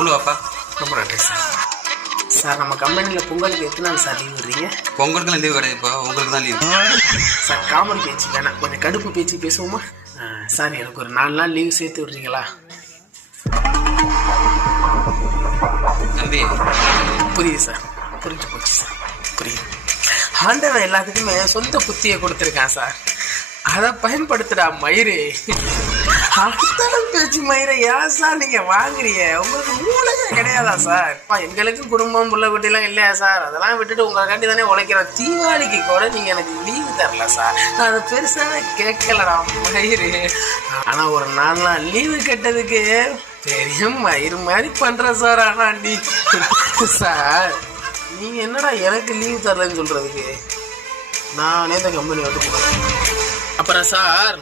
உள்ள வாப்பா. ரொம்ப நன்றி சார். சார் நம்ம கம்பெனியில் பொங்கலுக்கு எத்தனை நாள் சார் லீவ் விடுறீங்க? பொங்கலுக்குலாம் லீவ் கிடையாதுப்பா, உங்களுக்கு தான் லீவ். சார் காமன் பேச்சு வேணாம், கொஞ்சம் கடுப்பு பேச்சு பேசுவோமா? சார் எனக்கு ஒரு 4 நாள் லீவ் சேர்த்து விட்றீங்களா? தம்பி புரியுது சார், புரிஞ்சு போச்சு சார், புரியுது. ஆண்டவன் எல்லாத்துக்குமே சொந்த புத்தியை கொடுத்துருக்கான் சார், அதை பயன்படுத்துடா மயிறு. அடுத்த பேச்சு மயிரை ஏன் சார் நீங்கள் வாங்குறீங்க? உங்களுக்கு மூளையே கிடையாதா சார்? எங்களுக்கு குடும்பம் புள்ள குட்டிலாம் இல்லையா சார்? அதெல்லாம் விட்டுட்டு உங்களுக்காண்டி தானே உழைக்கிறோம். தீபாவளிக்கு கூட நீங்கள் எனக்கு லீவு தரல சார், நான் அதை பெருசாக கேட்கலடா மயிறு. ஆனால் ஒரு 4 நாள் லீவு கெட்டதுக்கு பெரிய மயிறு மாதிரி பண்ணுற சார். ஆனால் நீ சார் நீங்கள் என்னடா எனக்கு லீவு தரலன்னு சொல்கிறதுக்கு? நானே இந்த கம்பெனி விட்டு போகிறேன். அப்புறம் சார்